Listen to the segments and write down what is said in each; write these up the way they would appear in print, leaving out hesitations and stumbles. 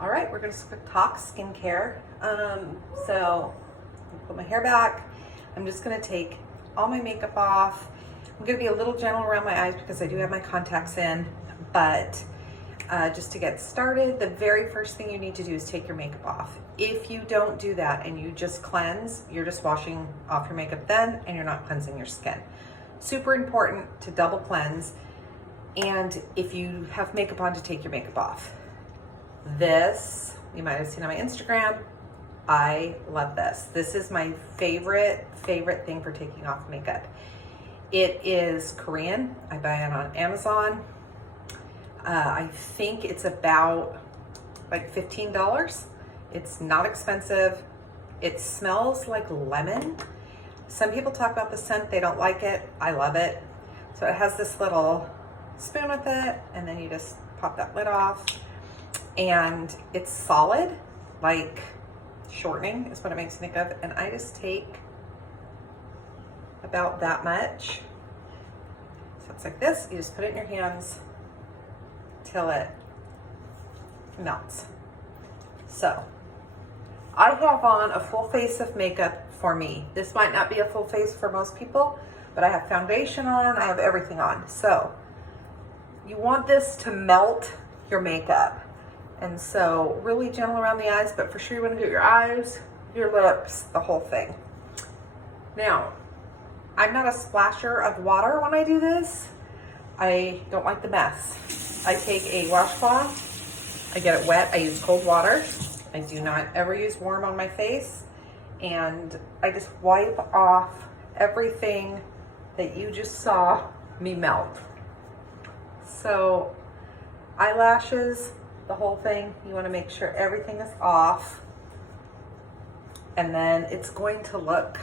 All right, we're gonna talk skincare. So put my hair back. I'm just gonna take all my makeup off. I'm gonna be a little gentle around my eyes because I do have my contacts in, but just to get started, the very first thing you need to do is take your makeup off. If you don't do that and you just cleanse, you're just washing off your makeup then and you're not cleansing your skin. Super important to double cleanse, and if you have makeup on, to take your makeup off. This, you might have seen on my Instagram. I love this. This is my favorite thing for taking off makeup. It is Korean. I buy it on Amazon. I think it's about like $15. It's not expensive. It smells like lemon. Some people talk about the scent, they don't like it. I love it. So it has this little spoon with it, and then you just pop that lid off. And it's solid, like shortening is what it makes me think of. And I just take about that much. So it's like this, you just put it in your hands till it melts. So I have on a full face of makeup for me. This might not be a full face for most people, but I have foundation on, I have everything on. So you want this to melt your makeup. And so really gentle around the eyes, but for sure you want to do your eyes, your lips, the whole thing. Now, I'm not a splasher of water when I do this. I don't like the mess. I take a washcloth, I get it wet, I use cold water. I do not ever use warm on my face. And I just wipe off everything that you just saw me melt. So eyelashes, the whole thing, you want to make sure everything is off, and then it's going to look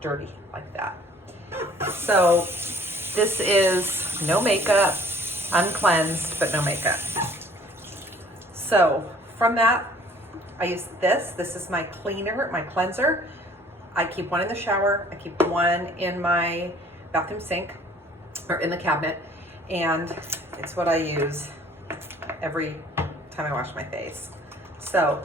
dirty like that. So this is no makeup, uncleansed, but no makeup. So from that, I use this. This is my cleaner, my cleanser. I keep one in the shower. I keep one in my bathroom sink or in the cabinet, and it's what I use every time I wash my face. So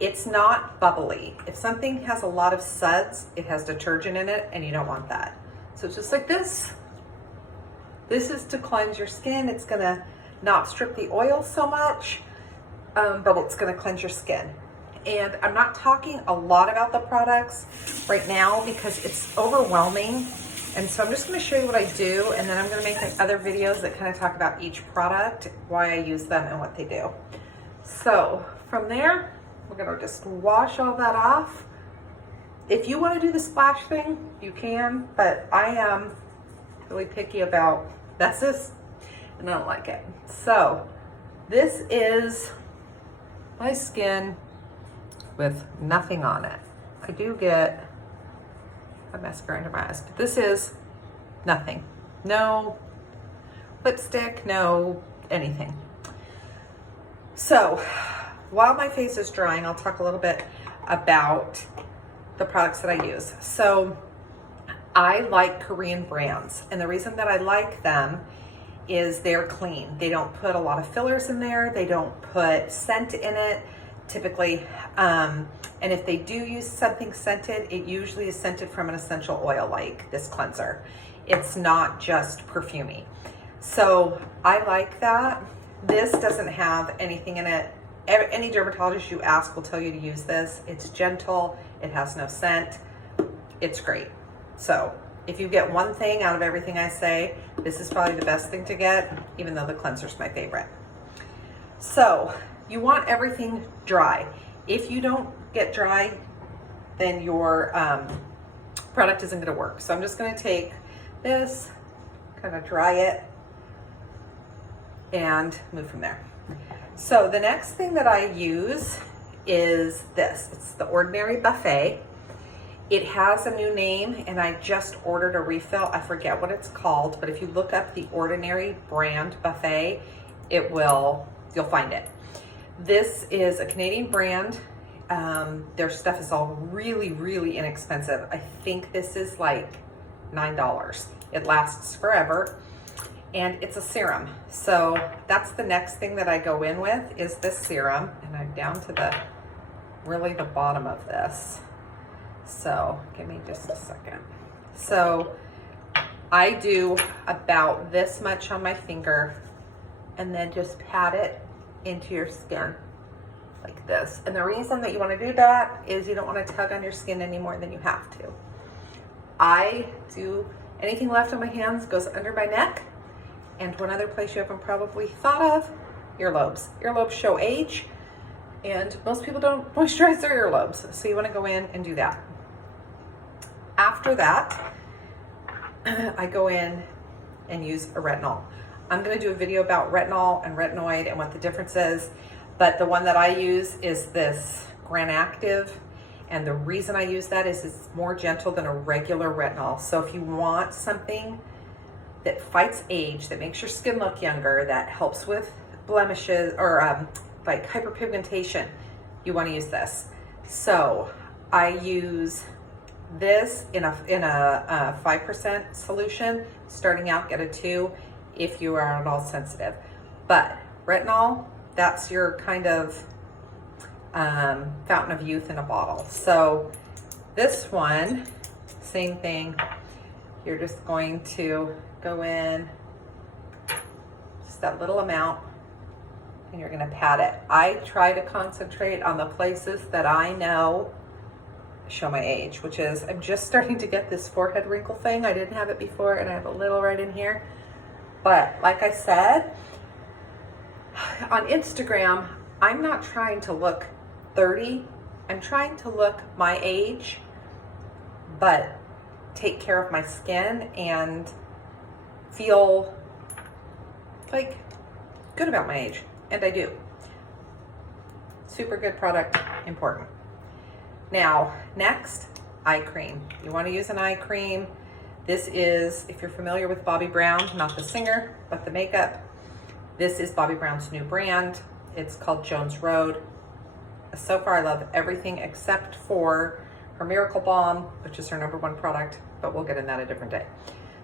it's not bubbly. If something has a lot of suds, it has detergent in it, and you don't want that. So it's just like this. This is to cleanse your skin. It's gonna not strip the oil so much, but it's gonna cleanse your skin. And I'm not talking a lot about the products right now because it's overwhelming. And so I'm just gonna show you what I do, and then I'm gonna make other videos that kind of talk about each product, why I use them and what they do. So from there, we're gonna just wash all that off. If you wanna do the splash thing, you can, but I am really picky about messes and I don't like it. So this is my skin with nothing on it. I do get a mascara under my eyes, but this is nothing. No lipstick, no anything. So while my face is drying, I'll talk a little bit about the products that I use. So I like Korean brands, and the reason that I like them is they're clean. They don't put a lot of fillers in there. They don't put scent in it typically. And if they do use something scented, it usually is scented from an essential oil like this cleanser. It's not just perfumey. So I like that. This doesn't have anything in it. Any dermatologist you ask will tell you to use this. It's gentle, it has no scent, it's great. So if you get one thing out of everything I say, this is probably the best thing to get, even though the cleanser's my favorite. So you want everything dry. If you don't get dry, then your product isn't gonna work. So I'm just gonna take this, kind of dry it, and move from there. So the next thing that I use is this. It's the Ordinary Buffet. It has a new name, and I just ordered a refill. I forget what it's called, but if you look up the Ordinary brand Buffet, you'll find it. This is a Canadian brand. Their stuff is all really inexpensive. I think this is like $9. It lasts forever. and it's a serum. So that's the next thing that I go in with is this serum, and I'm down to the bottom of this. So give me just a second. So I do about this much on my finger and then just pat it into your skin like this. And the reason that you want to do that is you don't want to tug on your skin any more than you have to. I do anything left on my hands goes under my neck. And one other place you haven't probably thought of, earlobes. Earlobes show age, and most people don't moisturize their earlobes. So you want to go in and do that. After that, I go in and use a retinol. I'm going to do a video about retinol and retinoid and what the difference is, but the one that I use is this Gran Active, and the reason I use that is it's more gentle than a regular retinol. So if you want something that fights age, that makes your skin look younger, that helps with blemishes or like hyperpigmentation, you want to use this. So I use this in a 5% solution. Starting out, get a 2 if you are at all sensitive. But retinol, that's your kind of fountain of youth in a bottle. So this one, same thing. You're just going to go in just that little amount, and you're going to pat it. I try to concentrate on the places that I know show my age, which is I'm just starting to get this forehead wrinkle thing. I didn't have it before, and I have a little right in here. But like I said, on Instagram, I'm not trying to look 30. I'm trying to look my age, but take care of my skin and feel like good about my age. And I do. Super good product, important. Now, next, eye cream. You want to use an eye cream. This is, if you're familiar with Bobbi Brown, not the singer, but the makeup, this is Bobbi Brown's new brand. It's called Jones Road. So far, I love everything except for her Miracle Balm, which is her #1 product, but we'll get in that a different day.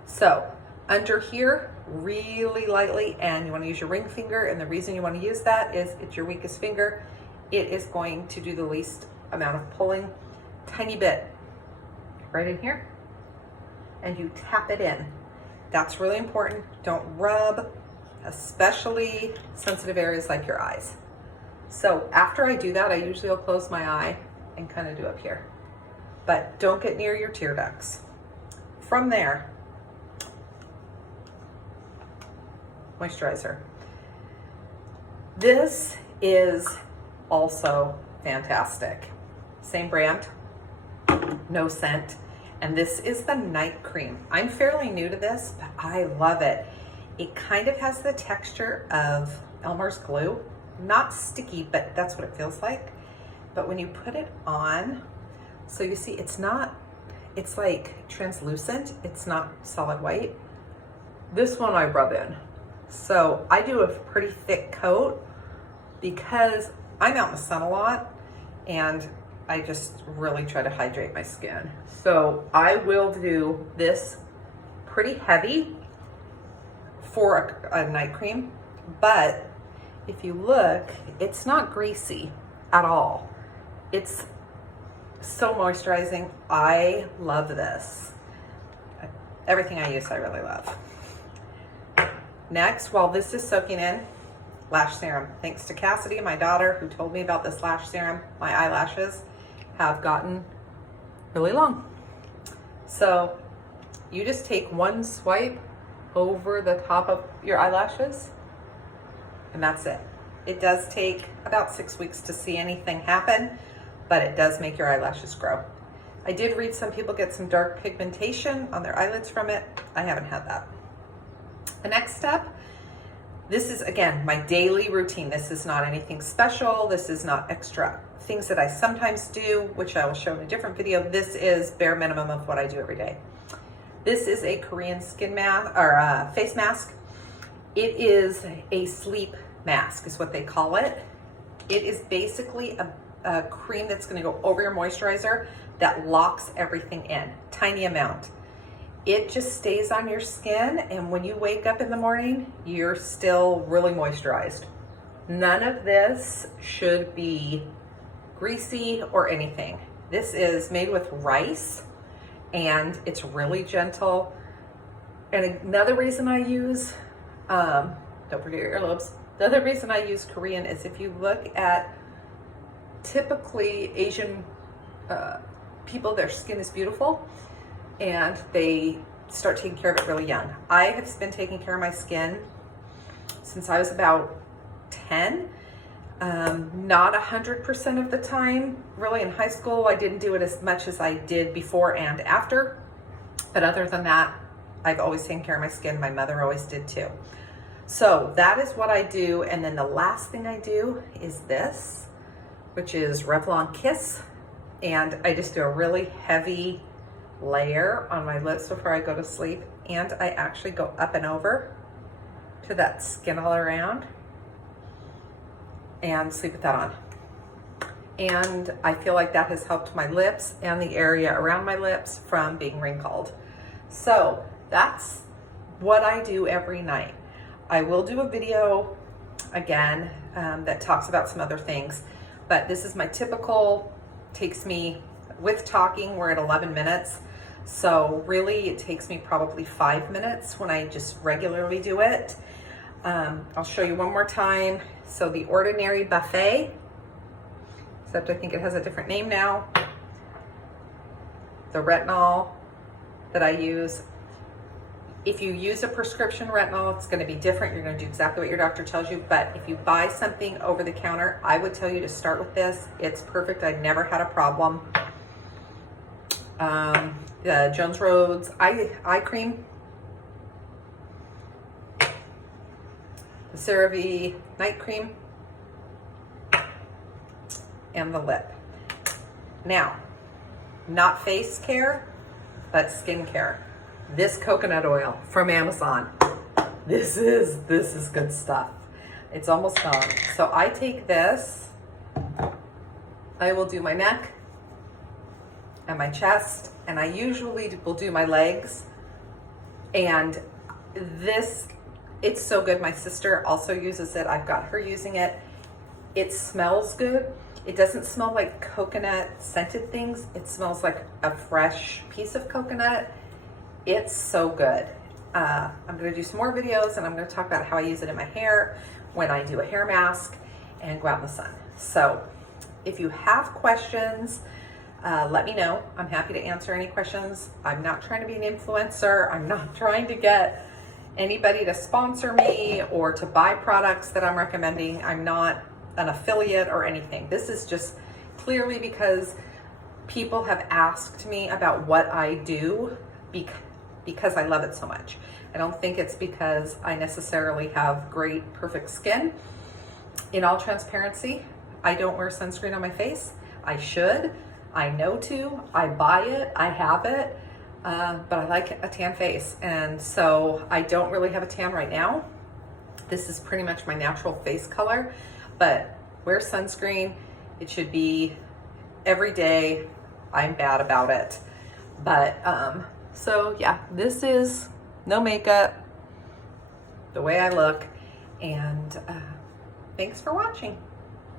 So, under here, really lightly, and you want to use your ring finger, and the reason you want to use that is it's your weakest finger. It is going to do the least amount of pulling, tiny bit right in here, and you tap it in. That's really important. Don't rub, especially sensitive areas like your eyes. So after I do that, I usually will close my eye and kind of do up here, but don't get near your tear ducts. From there, moisturizer. This is also fantastic. Same brand, no scent. And this is the night cream. I'm fairly new to this, but I love it. It kind of has the texture of Elmer's glue. Not sticky, but that's what it feels like. But when you put it on, so you see it's like translucent. It's not solid white. This one I rub in. So I do a pretty thick coat because I'm out in the sun a lot and I just really try to hydrate my skin. So I will do this pretty heavy for a night cream, but if you look, it's not greasy at all. It's so moisturizing. I love this. Everything I use, I really love. Next, while this is soaking in, lash serum. Thanks to Cassidy, my daughter, who told me about this lash serum, my eyelashes have gotten really long. So you just take one swipe over the top of your eyelashes, and that's it. It does take about 6 weeks to see anything happen, but it does make your eyelashes grow. I did read some people get some dark pigmentation on their eyelids from it. I haven't had that. The next step, this is again my daily routine. This is not anything special. This is not extra things that I sometimes do, which I will show in a different video. This is bare minimum of what I do every day. This is a Korean skin mask or face mask. It is a sleep mask is what they call it. It is basically a cream that's going to go over your moisturizer that locks everything in. Tiny amount. it just stays on your skin, and when you wake up in the morning, you're still really moisturized. None of this should be greasy or anything. This is made with rice, and it's really gentle. And another reason I use, don't forget your earlobes. The other reason I use Korean is if you look at typically Asian people, their skin is beautiful and they start taking care of it really young. I have been taking care of my skin since I was about 10. Not 100% of the time. Really, in high school, I didn't do it as much as I did before and after. But other than that, I've always taken care of my skin. My mother always did too. So that is what I do. And then the last thing I do is this, which is Revlon Kiss. And I just do a really heavy layer on my lips before I go to sleep. And I actually go up and over to that skin all around and sleep with that on. And I feel like that has helped my lips and the area around my lips from being wrinkled. So that's what I do every night. I will do a video again that talks about some other things, but this is my typical, takes me, with talking, we're at 11 minutes. So really it takes me probably 5 minutes when I just regularly do it. I'll show you one more time. So the Ordinary Buffet, except I think it has a different name now. The retinol that I use. If you use a prescription retinol, it's going to be different. You're going to do exactly what your doctor tells you. But if you buy something over the counter, I would tell you to start with this. It's perfect. I never had a problem. The Jones Roads eye cream. The CeraVe night cream, and the lip. Now, not face care, but skin care. This coconut oil from Amazon. This is good stuff. It's almost gone. So I take this, I will do my neck and my chest, and I usually will do my legs. And this, it's so good. My sister also uses it. I've got her using it. It smells good. It doesn't smell like coconut scented things. It smells like a fresh piece of coconut. It's so good. I'm going to do some more videos, and I'm going to talk about how I use it in my hair when I do a hair mask and go out in the sun. So if you have questions, let me know. I'm happy to answer any questions. I'm not trying to be an influencer. I'm not trying to get anybody to sponsor me or to buy products that I'm recommending. I'm not an affiliate or anything. This is just clearly because people have asked me about what I do because I love it so much. I don't think it's because I necessarily have great, perfect skin. In all transparency, I don't wear sunscreen on my face. I should. I know to. I buy it. I have it. But I like a tan face, and so I don't really have a tan right now. This is pretty much my natural face color, but wear sunscreen. It should be every day. I'm bad about it. But so yeah, this is no makeup, the way I look, and thanks for watching.